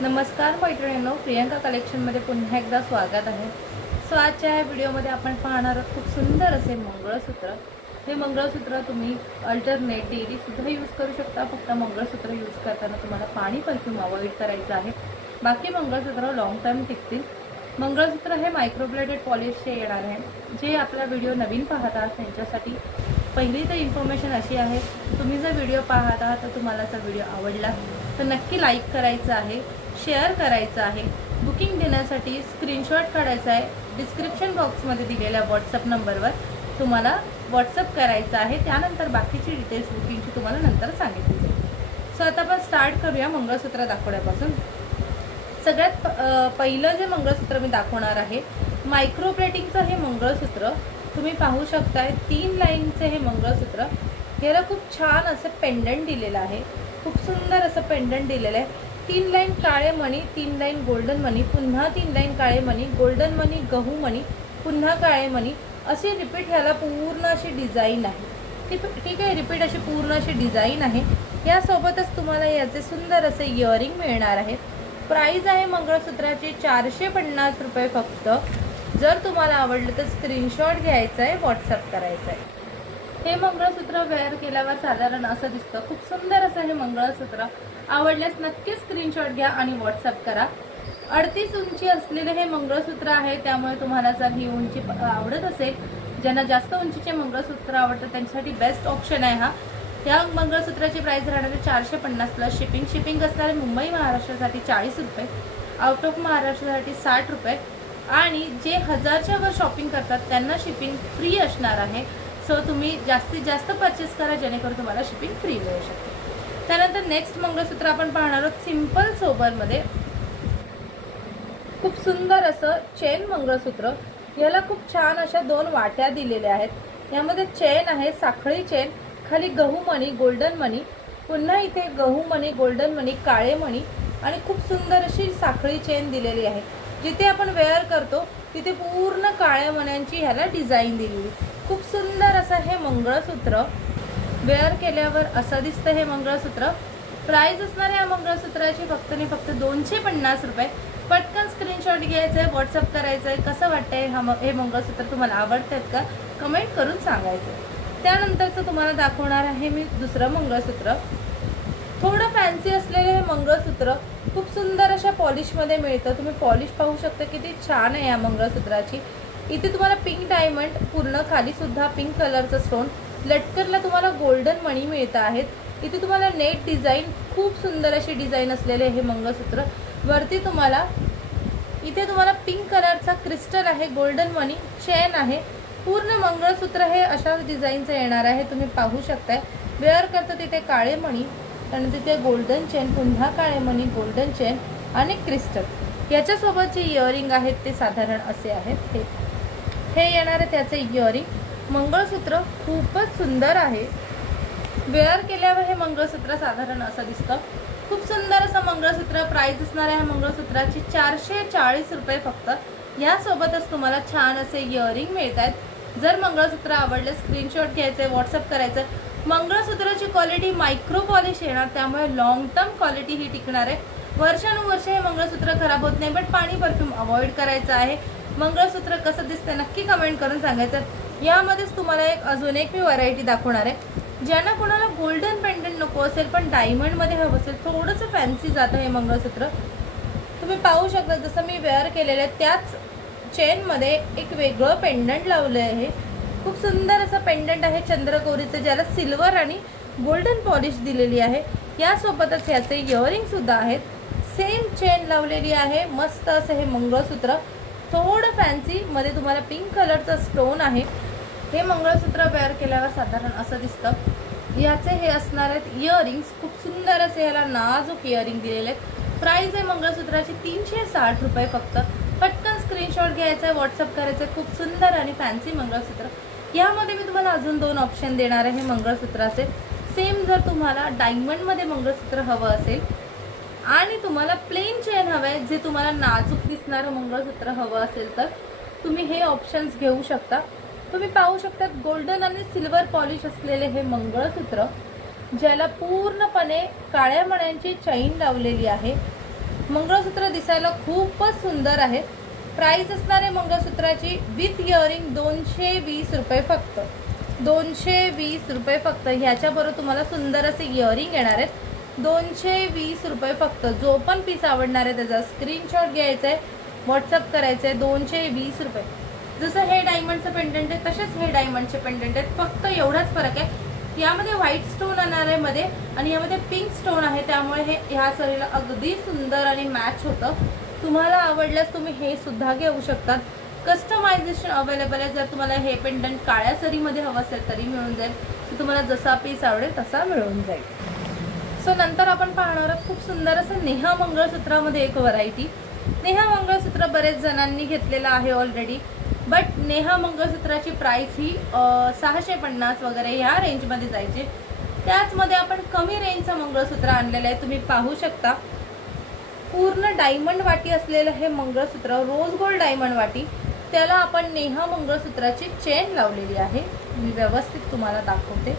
नमस्कार मैत्रिणींनो, प्रियंका कलेक्शनमध्ये पुन्हा एकदा स्वागत आहे। सो आजच्या या व्हिडिओमध्ये आपण पाहणार आहोत खूप सुंदर असे मंगळसूत्र। हे मंगळसूत्र तुम्ही अल्टरनेट डेली सुद्धा यूज करू शकता। फक्त मंगळसूत्र यूज करताना तुम्हाला पाणी परफ्यूम अवॉइड करायचं आहे, बाकी मंगळसूत्र लॉंग टर्म टिकतील। मंगळसूत्र हे मायक्रोब्लेडेड पॉलिशचे येणार आहे। जे आपला व्हिडिओ नवीन पाहत आहात त्यांच्यासाठी पहिली तर इन्फॉर्मेशन अशी आहे, तुम्ही जर व्हिडिओ पाहत आहात तर तुम्हाला जर व्हिडिओ आवडला तर नक्की लाईक करायचं आहे, शेअर करायचं आहे। बुकिंग देण्यासाठी स्क्रीनशॉट काढायचा आहे, डिस्क्रिप्शन बॉक्समध्ये दिलेल्या व्हॉट्सअप नंबरवर तुम्हाला व्हॉट्सअप करायचं आहे। त्यानंतर बाकीची डिटेल्स बुकिंगची तुम्हाला नंतर सांगितली जाईल। सो आता आपण स्टार्ट करूया मंगळसूत्र दाखवण्यापासून। सगळ्यात पहिलं जे मंगळसूत्र मी दाखवणार आहे मायक्रो प्लेटिंगचं हे मंगळसूत्र तुम्ही पाहू शकताय। 3 लाईनचे हे मंगळसूत्र, याला खूप छान असं पेंडंट दिलेलं आहे, खूप सुंदर असं पेंडंट दिलेलं आहे। 3 लाईन काळे मणी, 3 लाईन गोल्डन मणी, पुन्हा 3 लाईन काळे मणी, गोल्डन मणी, गहू मणी, पुन्हा काळे मणी, अशी रिपीट ह्याला पूर्ण अशी डिझाईन आहे। ठीक आहे, रिपीट अशी पूर्ण अशी डिझाईन आहे। यासोबतच तुम्हाला याचे सुंदर असे इयरिंग मिळणार आहे। प्राइस आहे मंगळसूत्राची 450 रुपये फक्त। जर तुम्हाला आवडलं तर स्क्रीनशॉट घ्यायचा आहे, व्हॉट्सअप करायचं आहे। हे मंगळसूत्र वेअर केल्यावर साधारण असं दिसतं। खूप सुंदर असं हे मंगळसूत्र, आवडल्यास नक्की स्क्रीनशॉट घ्या आणि व्हॉट्सअप करा। 38 उंची असलेले हे मंगळसूत्र आहे, त्यामुळे तुम्हाला जर ही उंची आवडत असेल, ज्यांना जास्त उंचीचे मंगळसूत्र आवडतं त्यांच्यासाठी बेस्ट ऑप्शन आहे हा। या मंगळसूत्राची प्राइस राहणार आहे 450 प्लस शिपिंग। शिपिंग असणार आहे मुंबई महाराष्ट्रासाठी 40 रुपये, आउट ऑफ महाराष्ट्रासाठी 60 रुपये, आणि जे 1000च्या वर शॉपिंग करतात त्यांना शिपिंग फ्री असणार आहे। सो तुम्ही जास्तीत जास्त परचेस करा जेणेकरून तुम्हाला शिपिंग फ्री मिळू शकते। त्यानंतर नेक्स्ट मंगळसूत्र आपण पाहणार आहोत सिंपल सोबरमध्ये। खूप सुंदर असं चेन मंगळसूत्र, याला खूप छान अशा 2 वाट्या दिलेल्या आहेत। यामध्ये चेन आहे, साखळी चेन, खाली गहू मणी, गोल्डन मणी, पुन्हा इथे गहू मणी, गोल्डन मणी, काळे मणी, आणि खूप सुंदर अशी साखळी चेन दिलेली आहे। जिथे आपण वेअर करतो तिथे पूर्ण काळ्या मण्यांची ह्याला डिझाईन दिलेली। खूप सुंदर असं हे मंगळसूत्र वेअर केल्यावर असं दिसतं हे मंगळसूत्र। प्राइस असणार आहे या मंगळसूत्राची फक्त आणि फक्त 250 रुपये। पटकन स्क्रीनशॉट घ्यायचा आहे, व्हॉट्सअप करायचं आहे। कसं वाटतंय हे मंगळसूत्र, तुम्हाला आवडतात का, कमेंट करून सांगायचं। त्यानंतरचं तुम्हाला दाखवणार आहे मी दुसरं मंगळसूत्र। थोडं फॅन्सी असलेले हे मंगळसूत्र खूप सुंदर अशा पॉलिशमध्ये मिळतं। तुम्ही पॉलिश पाहू शकता किती छान आहे या मंगळसूत्राची। इथे तुम्हाला पिंक डायमंड, पूर्ण खाली सुद्धा पिंक कलरचं स्टोन, लटकनला तुम्हाला गोल्डन मणी मिळत आहेत। इथे तुम्हाला नेट डिझाईन, खूप सुंदर अशी डिझाईन असलेले हे मंगळसूत्र। वरती तुम्हाला इथे तुम्हाला पिंक कलरचा क्रिस्टल आहे, गोल्डन मणी, चेन आहे। पूर्ण मंगळसूत्र हे अशा डिझाईनचं येणार आहे, तुम्ही पाहू शकताय। वेअर करता तिथे काळे मणी, त्यानंतर तिथे गोल्डन चेन, पुन्हा काळे मणी, गोल्डन चेन आणि क्रिस्टल। याच्यासोबत जे इयरिंग आहेत ते साधारण असे आहेत। हे येणार आहे त्याचे इयरिंग। मंगळसूत्र खूपच सुंदर आहे, वेअर केल्यावर हे मंगळसूत्र साधारण असं दिसतं। खूप सुंदर असं मंगळसूत्र। प्राइस असणार आहे मंगळसूत्राची 440 रुपये फक्त। यासोबतच तुम्हाला छान असे इयरिंग मिळत आहेत। जर मंगळसूत्र आवडले स्क्रीनशॉट घ्यायचे, व्हॉट्सअप करायचं। मंगळसूत्राची क्वालिटी मायक्रो पॉलिश येणार, त्यामुळे लॉंग टर्म क्वालिटी ही टिकणार आहे। वर्षानुवर्ष हे मंगळसूत्र खराब होत नाही, बट पाणी परफ्यूम अवॉइड करायचं आहे। मंगळसूत्र कसं दिसतंय नक्की कमेंट करून सांगायचं। यामध्येच तुम्हाला अजून एक मी व्हरायटी दाखवणार आहे। ज्यांना कोणाला गोल्डन पेंडंट नको असेल पण डायमंडमध्ये हवं असेल, थोडंसं फॅन्सी जातं हे मंगळसूत्र। तुम्ही पाहू शकता जसं मी वेअर केलेलं आहे त्याच चेनमध्ये एक वेगळं पेंडंट लावलं आहे। खूप सुंदर असं पेंडंट आहे चंद्रकोरीचं, ज्याला सिल्वर आणि गोल्डन पॉलिश दिलेली आहे। यासोबतच याचे इयरिंग सुद्धा आहेत, सेम चेन लावलेली आहे। मस्त असं हे मंगळसूत्र, थोडं फॅन्सी मध्ये तुम्हाला पिंक कलरचा स्टोन आहे। हे मंगळसूत्र वेअर केल्यावर साधारण असं दिसतं। याचे हे असणार आहेत इयरिंग्स, खूप सुंदर असे याला नाजूक इयरिंग दिलेले आहेत। प्राइस आहे मंगळसूत्राची 360 रुपये फक्त। पटकन स्क्रीनशॉट घ्यायचा आहे, व्हॉट्सअप करायचं आहे। खूप सुंदर आणि फॅन्सी मंगळसूत्र। यामध्ये मी तुम्हाला अजून 2 ऑप्शन देणार आहे मंगळसूत्राचे। सेम जर तुम्हाला डायमंडमध्ये मंगळसूत्र हवं असेल आणि तुम्हाला प्लेन चेन हवंय, जे तुम्हाला नाजूक दिसणारं मंगळसूत्र हवं असेल तर तुम्ही हे ऑप्शन्स घेऊ शकता। तुम्ही पाहू शकता गोल्डन आणि सिल्वर पॉलिश असलेले हे मंगळसूत्र, ज्याला पूर्णपणे काळ्या मण्यांची चैन लावलेली आहे। मंगळसूत्र दिसायला खूपच सुंदर आहे। प्राइस असणार आहे मंगळसूत्राची विथ इयरिंग 220 रुपये फक्त, 220 रुपये फक्त। ह्याच्याबरोबर तुम्हाला सुंदर असे इयरिंग येणार आहेत, 220 रुपये फक्त। जो पण पीस आवडणार आहे त्याचा स्क्रीनशॉट घ्यायचा आहे, व्हॉट्सअप करायचं आहे, 220 रुपये। जसं हे डायमंडचं पेंडंट आहे तसेच हे डायमंडचे पेंडंट आहेत, फक्त एवढाच फरक आहे यामध्ये व्हाईट स्टोन येणार आहे मध्ये आणि यामध्ये पिंक स्टोन आहे, त्यामुळे हे ह्या सरीला अगदी सुंदर आणि मॅच होतं। तुम्हाला आवडल्यास तुम्ही हे सुद्धा घेऊ शकतात। कस्टमायझेशन अवेलेबल आहे। जर तुम्हाला हे पेंडंट काळ्या सरीमध्ये हवं असेल तरी मिळून जाईल, तुम्हाला जसा पीस आवडेल तसा मिळून जाईल। सो नंतर आपण पाहणार आहोत खूप सुंदर असं नेहा मंगळसूत्रामध्ये एक व्हरायटी। नेहा मंगळसूत्र बरेच जणांनी घेतलेलं आहे ऑलरेडी, बट नेहा मंगळसूत्राची प्राइस ही 650 वगैरे ह्या रेंजमध्ये जायचे। त्याचमध्ये आपण कमी रेंजचं मंगळसूत्र आणलेलं आहे, तुम्ही पाहू शकता। पूर्ण डायमंड वाटी असलेलं हे मंगळसूत्र, रोज गोल्ड डायमंड वाटी, त्याला आपण नेहा मंगळसूत्राची चेन लावलेली आहे। मी व्यवस्थित तुम्हाला दाखवते।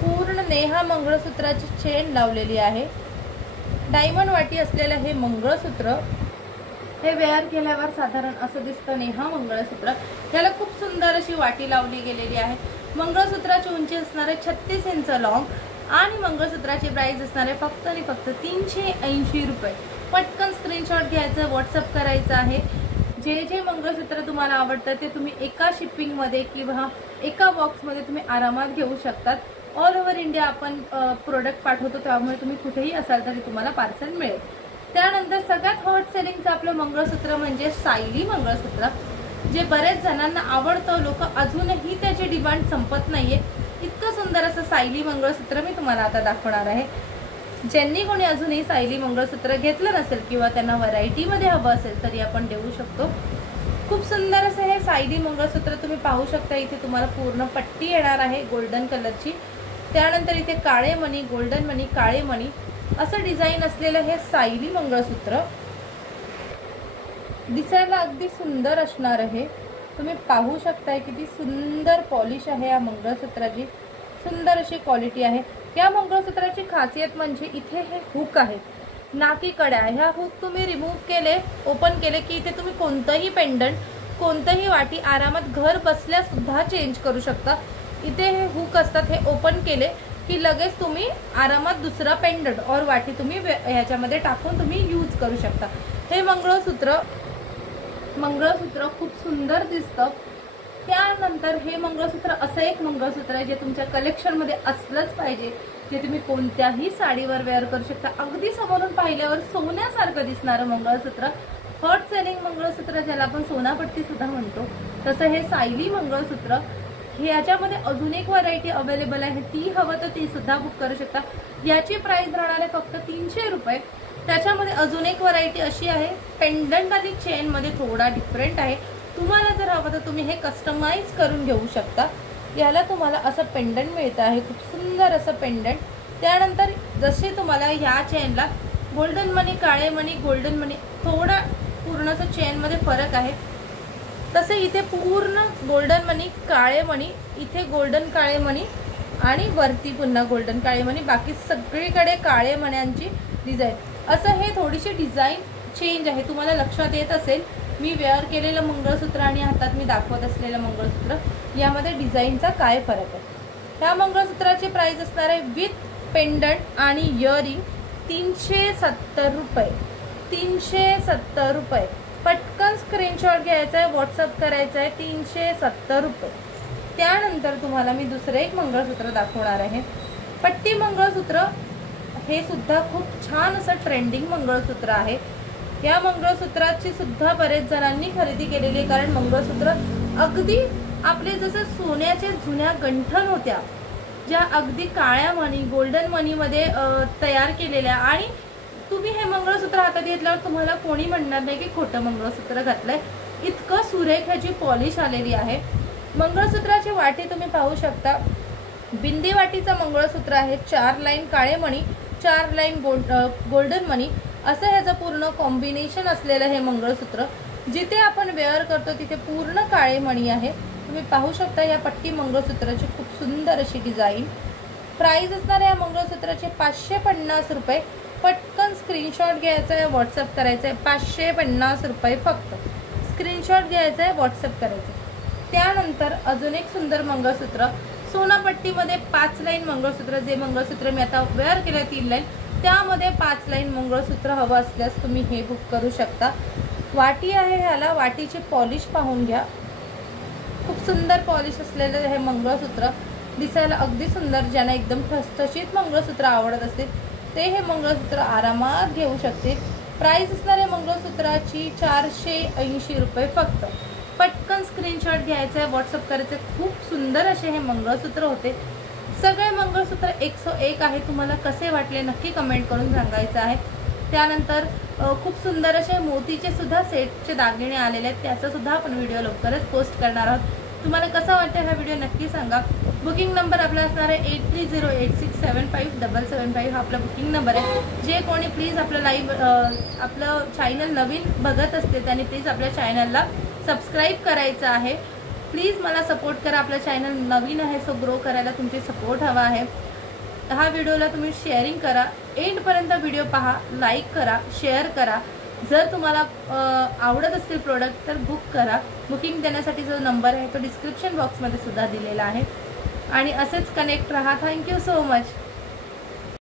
पूर्ण नेहा मंगळसूत्राची चेन लावलेली आहे। डायमंड वाटी असलेलं हे मंगळसूत्र, हे वेअर केल्यावर साधारण असं दिसतं नेहा मंगळसूत्र। याला खूप सुंदर अशी वाटी लावली गेलेली आहे। मंगळसूत्राची उंची असणार आहे 36 इंच लॉंग आणि मंगळसूत्राची प्राइस असणार आहे फक्त आणि फक्त 380 रुपये। पटकन स्क्रीनशॉट घ्यायचं, व्हॉट्सअप करायचं आहे। जे जे मंगळसूत्र तुम्हाला आवडतं ते तुम्ही एका शिपिंगमध्ये किंवा एका बॉक्समध्ये तुम्ही आरामात घेऊ शकतात। ऑल ओव्हर इंडिया आपण प्रोडक्ट पाठवतो, त्यामुळे तुम्ही कुठेही असाल तरी तुम्हाला पार्सल मिळेल। त्यानंतर सगळ्यात हॉट सेलिंगचं आपलं मंगळसूत्र म्हणजे सायली मंगळसूत्र, जे बरेच जणांना आवडतं। लोक अजूनही त्याची डिमांड संपत नाहीये। इतकं सुंदर असं सायली मंगळसूत्र मी तुम्हाला आता दाखवणार आहे। ज्यांनी कोणी अजूनही सायली मंगळसूत्र घेतलं नसेल किंवा त्यांना व्हरायटीमध्ये हवं असेल तरी आपण देऊ शकतो। खूप सुंदर असं हे सायली मंगळसूत्र तुम्ही पाहू शकता। इथे तुम्हाला पूर्ण पट्टी येणार आहे गोल्डन कलरची, त्यानंतर इथे काळे मणी, गोल्डन मणी, काळे मणी असं डिझाईन असलेलं हे सायली मंगळसूत्र दिसायला अगदी सुंदर असणार आहे। तुम्ही पाहू शकताय किती सुंदर पॉलिश आहे या मंगळसूत्राची, सुंदर अशी क्वालिटी आहे। या मंगळसूत्राची खासियत म्हणजे इथे हे हुक आहे, ना की कड्या। ह्या हुक तुम्ही रिमूव्ह केले, ओपन केले की इथे तुम्ही कोणतंही पेंडंट, कोणतंही वाटी आरामात घर बसल्या सुद्धा चेंज करू शकता। इथे हे हुक असतात, हे ओपन केले की लगेच तुम्ही आरामात दुसरा पेंडंट और वाटी तुम्ही ह्याच्यामध्ये टाकून तुम्ही यूज करू शकता। हे मंगळसूत्र खूप सुंदर दिसतं। त्यानंतर हे मंगळसूत्र असं एक मंगळसूत्र आहे जे तुमच्या कलेक्शनमध्ये असलंच पाहिजे, जे तुम्ही कोणत्याही साडीवर वेअर करू शकता। अगदी समोरून पाहिल्यावर सोन्यासारखं दिसणारं मंगळसूत्र, हॉट सेलिंग मंगळसूत्र ज्याला आपण सोनापट्टी सुद्धा म्हणतो, तसं हे सायली मंगळसूत्र। ह्याच्यामध्ये अजून एक व्हरायटी अवेलेबल आहे, ती हवं तर ती सुद्धा बुक करू शकता। याची प्राइस राहणार आहे फक्त 300 रुपये। त्याच्यामध्ये अजून एक व्हरायटी अशी आहे, पेंडंट आणि चेन मध्ये थोडा डिफरंट आहे। तुम्हाला जर हवं तर तुम्ही हे कस्टमाइज करून घेऊ शकता। याला तुम्हाला असं पेंडंट मिळतं आहे, खूप सुंदर असं पेंडंट। त्यानंतर जसे तुम्हाला ह्या चेनला गोल्डन मनी, काळे मनी, गोल्डन मनी, थोडा पूर्ण असं चेन मध्ये फरक आहे, तसे इथे पूर्ण गोल्डन मनी, काळे मणी, इथे गोल्डन काळे मणी आणि वरती पुन्हा गोल्डन काळे मणी, बाकी सगळीकडे काळे मण्यांची डिझाईन। असं हे थोडीशी डिझाईन चेंज आहे। तुम्हाला लक्षात येत असेल मी वेअर केलेलं मंगळसूत्र आणि हातात मी दाखवत असलेलं मंगळसूत्र यामध्ये डिझाईनचा काय फरक आहे। ह्या मंगळसूत्राची प्राइस असणार आहे विथ पेंडंट आणि इयरिंग 370 रुपये, 370 रुपये। पटकन स्क्रीनशॉट घ्यायचा आहे, व्हॉट्सअप करायचा आहे, 370 रुपये। त्यानंतर तुम्हाला मी दुसरं एक मंगळसूत्र दाखवणार आहे, पट्टी मंगळसूत्र। हे सुद्धा खूप छान असं ट्रेंडिंग मंगळसूत्र आहे। या मंगळसूत्राची सुद्धा बरेच जणांनी खरेदी केलेली आहे, कारण मंगळसूत्र अगदी आपले जसे सोन्याचे जुन्या गंठण होत्या, ज्या अगदी काळ्या मणी, गोल्डन मनीमध्ये तयार केलेल्या, आणि तुम्ही हे मंगळसूत्र हातात घेतल्यावर तुम्हाला कोणी म्हणणार नाही की खोटं मंगळसूत्र घातलंय। इतकं सुरेख ह्याची पॉलिश आलेली आहे। मंगळसूत्राची वाटी तुम्ही पाहू शकता, बिंदी वाटीचं मंगळसूत्र आहे। 4 लाईन काळे मणी, 4 लाईन गोल्डन मणी असं ह्याचं पूर्ण कॉम्बिनेशन असलेलं हे मंगळसूत्र। जिथे आपण वेअर करतो तिथे पूर्ण काळे मणी आहे। तुम्ही पाहू शकता या पट्टी मंगळसूत्राची खूप सुंदर अशी डिझाईन। प्राइस असणार आहे या मंगळसूत्राची 550 रुपये। पटकन स्क्रीनशॉट घ्यायचा आहे, व्हॉट्सअप करायचं आहे. 550 रुपये फक्त. स्क्रीनशॉट घ्यायचा आहे, व्हॉट्सअप करायचं आहे. त्यानंतर अजून एक सुंदर मंगळसूत्र सोनापट्टीमध्ये 5 लाईन मंगळसूत्र, जे मंगळसूत्र मी आता वेअर केलं 3 लाईन, त्यामध्ये 5 लाईन मंगळसूत्र हवं असल्यास तुम्ही हे बुक करू शकता. वाटी आहे, ह्याला वाटीची पॉलिश पाहून घ्या. खूप सुंदर पॉलिश असलेलं हे मंगळसूत्र, दिसायला अगदी सुंदर. ज्यांना एकदम ठसठशीत मंगळसूत्र आवडत असतील ते हे मंगळसूत्र आरामात घेऊ शकते. प्राइस असणारे मंगळसूत्राची 480 रुपये फक्त. पटकन स्क्रीनशॉट घ्यायचा आहे, व्हॉट्सअप करायचं. खूप सुंदर असे हे मंगळसूत्र होते. सगळे मंगळसूत्र 101 आहे. तुम्हाला कसे वाटले नक्की कमेंट करून सांगायचं आहे. त्यानंतर खूप सुंदर असे मोतीचे सुद्धा सेटचे दागिने आलेले आहेत, त्याचा सुद्धा आपण व्हिडिओ लवकरच पोस्ट करणार आहोत. तुम्हाला कसा वाटतं हा व्हिडिओ नक्की सांगा. बुकिंग नंबर आपला असणार आहे 8308675775. हा आपला बुकिंग नंबर आहे. जे कोणी प्लीज आपलं आपलं चॅनल नवीन बघत असते त्यांनी प्लीज आपल्या चॅनलला सबस्क्राईब करायचं आहे. प्लीज मला सपोर्ट करा. आपलं चॅनल नवीन आहे, सो ग्रो करायला तुमची सपोर्ट हवा आहे. हा व्हिडिओला तुम्ही शेअरिंग करा, एंडपर्यंत व्हिडिओ पहा, लाईक करा, शेअर करा. जर तुम्हाला आवडत असतील प्रोडक्ट तर बुक करा. बुकिंग देण्यासाठी जो नंबर आहे तो डिस्क्रिप्शन बॉक्समध्ये सुद्धा दिलेला आहे. आणि असेच कनेक्ट राहा. Thank you so much.